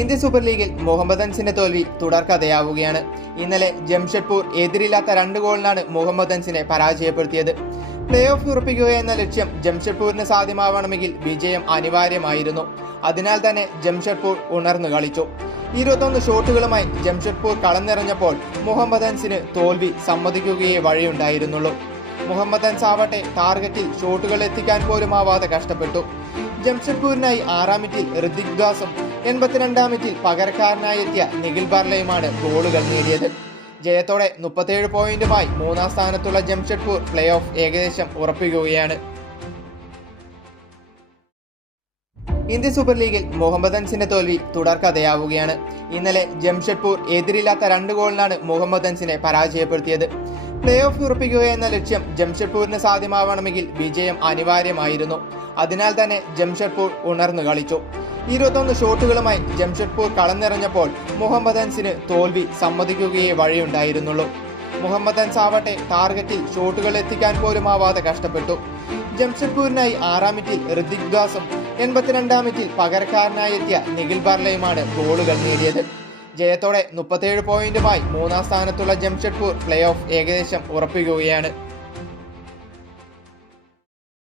Indian super ലീഗിൽ മുഹമ്മദൻസിന്റെ തോൽവി തുടർക്കഥയാവുകയാണ്. ഇന്നലെ ജംഷഡ്പൂർ എതിരില്ലാത്ത 2 ഗോളിനാണ് മുഹമ്മദൻസിനെ പരാജയപ്പെടുത്തിയത്. പ്ലേ ഓഫ് ഉറപ്പിക്കുക എന്ന ലക്ഷ്യം ജംഷഡ്പൂരിന് സാധ്യമാവണമെങ്കിൽ വിജയം അനിവാര്യമായിരുന്നു. അതിനാൽ തന്നെ ജംഷഡ്പൂർ ഉണർന്നു കളിച്ചു. 21 ഷോട്ടുകളുമായി ജംഷഡ്പൂർ കളം നിറഞ്ഞപ്പോൾ മുഹമ്മദൻസിന് തോൽവി സമ്മതിക്കുകയേ വഴിയുണ്ടായിരുന്നുള്ളൂ. മുഹമ്മദൻസ് ആവട്ടെ ടാർഗറ്റിൽ ഷോട്ടുകൾ എത്തിക്കാൻ പോലും ആവാതെ കഷ്ടപ്പെട്ടു. ജംഷഡ്പൂരിനായി 6-ാം മിനിറ്റിൽ ഋതിക് ദാസും 82-ാം മിനിറ്റിൽ പകരക്കാരനായി എത്തിയ നിഖിൽ ബാർലയുമാണ് ഗോളുകൾ നേടിയത്. ജയത്തോടെ 37 പോയിന്റുമായി 3-ാം സ്ഥാനത്തുള്ള ജംഷഡ്പൂർ പ്ലേ ഓഫ് ഏകദേശം ഉറപ്പിക്കുകയാണ്. ഇന്ത്യൻ സൂപ്പർ ലീഗിൽ മുഹമ്മദൻസിന്റെ തോൽവി തുടർക്കഥയാവുകയാണ്. ഇന്നലെ ജംഷഡ്പൂർ എതിരില്ലാത്ത 2 ഗോളിനാണ് മുഹമ്മദൻസിനെ പരാജയപ്പെടുത്തിയത്. പ്ലേ ഓഫ് ഉറപ്പിക്കുക എന്ന ലക്ഷ്യം ജംഷഡ്പൂരിന് സാധ്യമാവണമെങ്കിൽ വിജയം അനിവാര്യമായിരുന്നു. അതിനാൽ തന്നെ ജംഷഡ്പൂർ ഉണർന്നു കളിച്ചു. 21 ഷോട്ടുകളുമായി ജംഷഡ്പൂർ കളം നിറഞ്ഞപ്പോൾ മുഹമ്മദൻസിന് തോൽവി സമ്മതിക്കുകയേ വഴിയുണ്ടായിരുന്നുള്ളൂ. മുഹമ്മദൻസ് ആവട്ടെ ടാർഗറ്റിൽ ഷോട്ടുകൾ എത്തിക്കാൻ പോലും ആവാതെ കഷ്ടപ്പെട്ടു. ജംഷഡ്പൂരിനായി 6-ാം മിനിറ്റിൽ ഋതിക് ദാസും 82-ാം മിനിറ്റിൽ പകരക്കാരനായി എത്തിയ നിഖിൽ ബാർലയുമാണ് ഗോളുകൾ നേടിയത്. ജയത്തോടെ 37 പോയിന്റുമായി 3-ാം സ്ഥാനത്തുള്ള ജംഷഡ്പൂർ പ്ലേ ഓഫ് ഏകദേശം ഉറപ്പിക്കുകയാണ്.